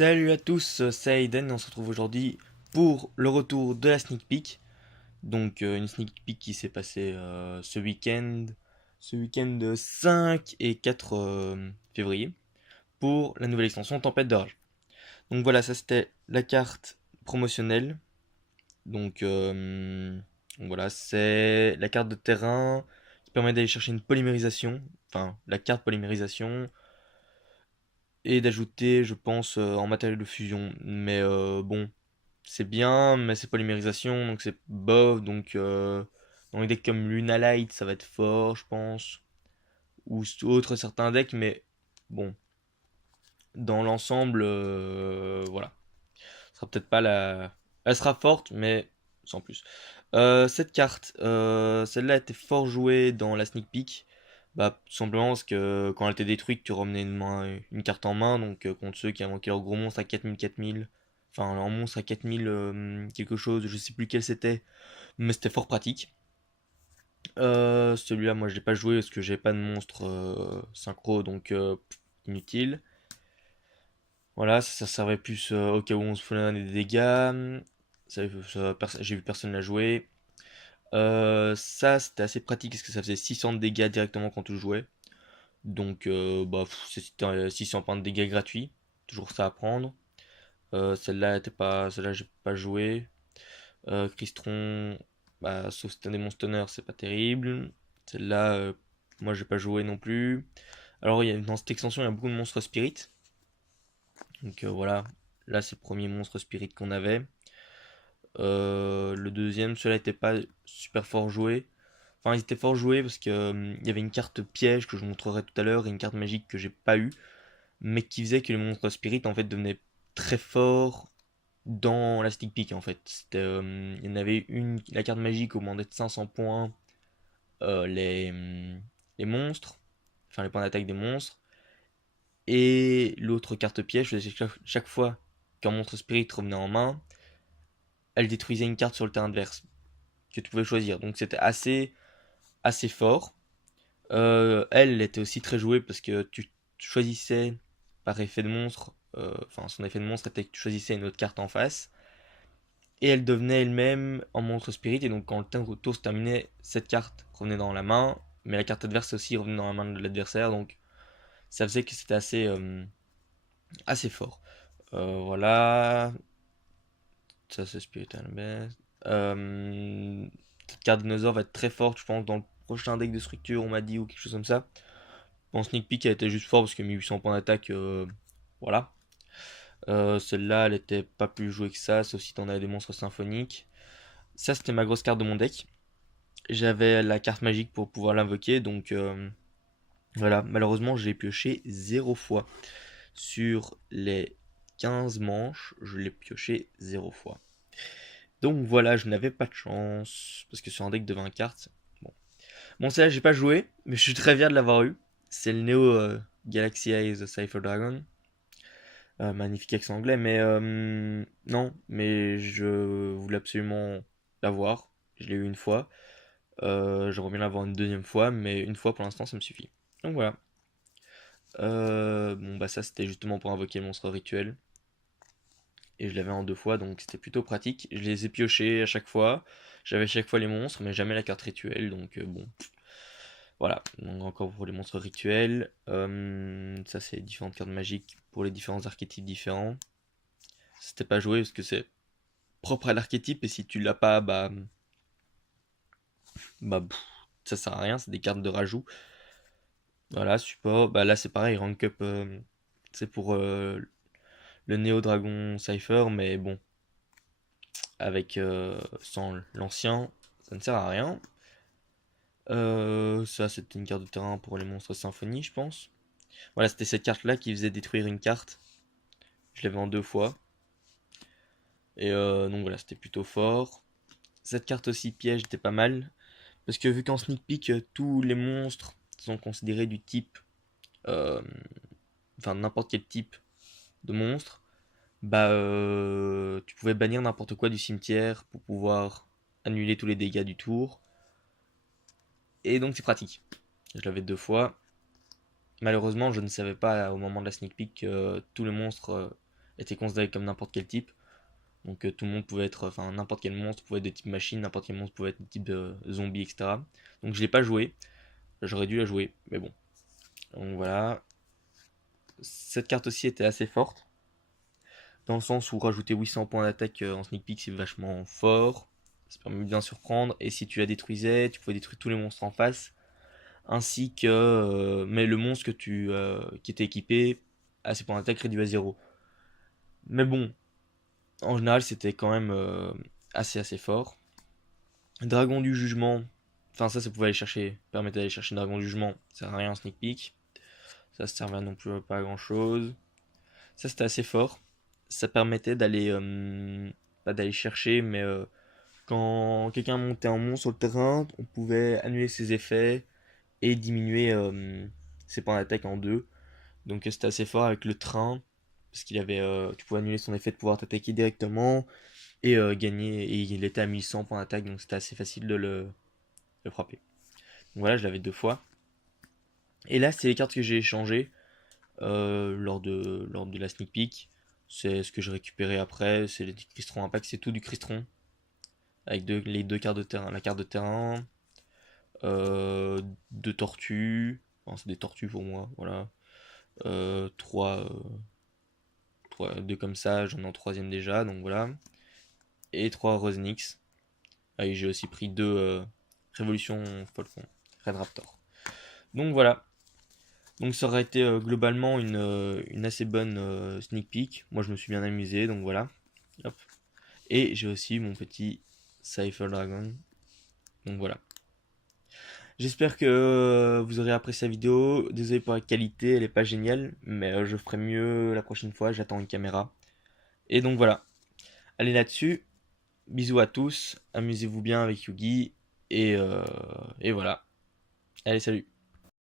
Salut à tous, c'est Aiden et on se retrouve aujourd'hui pour le retour de la sneak peek. Donc une sneak peek qui s'est passée ce week-end 5 et 4 février pour la nouvelle extension Tempête d'Orage. Donc voilà, ça c'était la carte promotionnelle. Donc, voilà, c'est la carte de terrain qui permet d'aller chercher une polymérisation, enfin la carte polymérisation et d'ajouter, je pense, en matériel de fusion. Mais bon, c'est bien, mais c'est polymérisation, donc c'est bof. Donc dans les decks comme Luna Light, ça va être fort, je pense. Ou autre certains decks, mais bon, dans l'ensemble, voilà. Ce sera peut-être pas la. Elle sera forte, mais sans plus. Cette carte, celle-là était fort jouée dans la sneak peek. Bah, tout simplement parce que quand elle était détruite, tu remenais une carte en main. Donc, contre ceux qui invoquaient leur gros monstre à 4000. Enfin, leur monstre à 4000 quelque chose, je sais plus quel c'était. Mais c'était fort pratique. Celui-là, moi, je l'ai pas joué parce que j'ai pas de monstre synchro, donc inutile. Voilà, ça servait plus au cas où on se prenait des dégâts. J'ai vu personne la jouer. Ça, c'était assez pratique parce que ça faisait 600 de dégâts directement quand tu jouais. Donc, bah, c'était 600 points de dégâts gratuits. Toujours ça à prendre. Celle-là, j'ai pas joué. Crystron, bah, sauf si t'as des monstoners, c'est pas terrible. Celle-là, moi, j'ai pas joué non plus. Alors, dans cette extension, il y a beaucoup de monstres spirit. Donc, voilà. Là, c'est le premier monstre spirit qu'on avait. Le deuxième, celui-là était pas super fort joué. Enfin, il était fort joué parce que il y avait une carte piège que je vous montrerai tout à l'heure et une carte magique que j'ai pas eu, mais qui faisait que les monstres spirit en fait devenaient très forts dans la stick peak en fait. Il y en avait une, la carte magique augmentait de 500 points les monstres, enfin les points d'attaque des monstres, et l'autre carte piège faisait chaque fois qu'un monstre spirit revenait en main, elle détruisait une carte sur le terrain adverse que tu pouvais choisir. Donc c'était assez fort. Elle était aussi très jouée parce que tu choisissais par effet de monstre, enfin son effet de monstre était que tu choisissais une autre carte en face, et elle devenait elle-même en monstre spirit, et donc quand le tour se terminait, cette carte revenait dans la main, mais la carte adverse aussi revenait dans la main de l'adversaire, donc ça faisait que c'était assez fort. Voilà, ça c'est Spiritual Best. Cette carte dinosaure va être très forte, je pense, dans le prochain deck de structure, on m'a dit, ou quelque chose comme ça. En sneak peek, elle était juste forte parce que 1800 points d'attaque, voilà. Celle-là, elle était pas plus jouée que ça, sauf si t'en avais des monstres symphoniques. Ça, c'était ma grosse carte de mon deck. J'avais la carte magique pour pouvoir l'invoquer, donc voilà. Malheureusement, j'ai pioché 0 fois. Sur les 15 manches, je l'ai pioché 0 fois. Donc voilà, je n'avais pas de chance, parce que sur un deck de 20 cartes, bon. Bon, celle-là, j'ai pas joué, mais je suis très fier de l'avoir eu. C'est le Neo Galaxy Eyes Cypher Dragon. Magnifique accent anglais, mais non, mais je voulais absolument l'avoir. Je l'ai eu une fois. J'aimerais bien l'avoir une deuxième fois, mais une fois pour l'instant ça me suffit. Donc voilà. Bon bah ça c'était justement pour invoquer le monstre rituel. Et je l'avais en 2 fois, donc c'était plutôt pratique. Je les ai piochés à chaque fois. J'avais à chaque fois les monstres, mais jamais la carte rituelle, donc bon. Voilà, donc encore pour les monstres rituels. Ça c'est différentes cartes magiques pour les différents archétypes différents. C'était pas joué parce que c'est propre à l'archétype et si tu l'as pas, bah ça sert à rien, c'est des cartes de rajout. Voilà, support, bah là c'est pareil, rank up, c'est pour le Néo Dragon Cypher, mais bon, avec sans l'ancien, ça ne sert à rien. Ça c'était une carte de terrain pour les monstres symphonie, je pense. Voilà, c'était cette carte là qui faisait détruire une carte. Je l'avais en 2 fois. Et donc voilà, c'était plutôt fort. Cette carte aussi piège était pas mal. Parce que vu qu'en sneak peek, tous les monstres sont considérés du type. euh, enfin, n'importe quel type de monstre, bah tu pouvais bannir n'importe quoi du cimetière pour pouvoir annuler tous les dégâts du tour. Et donc c'est pratique. Je l'avais 2 fois. Malheureusement, je ne savais pas au moment de la sneak peek que tous les monstres était considéré comme n'importe quel type. Donc tout le monde pouvait être, enfin n'importe quel monstre pouvait être de type machine, n'importe quel monstre pouvait être de type zombie, etc. Donc je l'ai pas joué, j'aurais dû la jouer, mais bon. Donc voilà. Cette carte aussi était assez forte, dans le sens où rajouter 800 points d'attaque en sneak peek c'est vachement fort. Ça permet de bien surprendre, et si tu la détruisais, tu pouvais détruire tous les monstres en face, ainsi que mais le monstre qui était équipé a ses points d'attaque réduits à zéro. Mais bon, en général c'était quand même assez fort. Dragon du jugement, enfin ça pouvait aller chercher, permettait d'aller chercher le dragon du jugement, ça sert à rien en sneak peek. Ça se servait non plus pas à grand chose. Ça c'était assez fort. Ça permettait d'aller, pas d'aller chercher, mais quand quelqu'un montait en mont sur le terrain, on pouvait annuler ses effets et diminuer ses points d'attaque en deux. Donc c'était assez fort avec le train, parce qu'il avait, tu pouvais annuler son effet de pouvoir t'attaquer directement et gagner. Et il était à 1100 points d'attaque, donc c'était assez facile de le frapper. Donc voilà, je l'avais deux fois. Et là, c'est les cartes que j'ai échangées lors de la sneak peek. C'est ce que j'ai récupéré après. C'est les Crystron Impact, c'est tout du Crystron. Avec les deux cartes de terrain. La carte de terrain, deux tortues. Enfin, c'est des tortues pour moi, voilà. Trois, deux comme ça, j'en ai en troisième déjà, donc voilà. Et trois Rosenix. Ah, et j'ai aussi pris deux Révolution Falcon, Red Raptor. Donc voilà. Donc ça aurait été globalement une assez bonne sneak peek. Moi je me suis bien amusé, donc voilà. Hop. Et j'ai aussi mon petit Cypher Dragon. Donc voilà. J'espère que vous aurez apprécié la vidéo. Désolé pour la qualité, elle est pas géniale, mais je ferai mieux la prochaine fois. J'attends une caméra. Et donc voilà. Allez là-dessus. Bisous à tous. Amusez-vous bien avec Yugi. Et voilà. Allez, salut.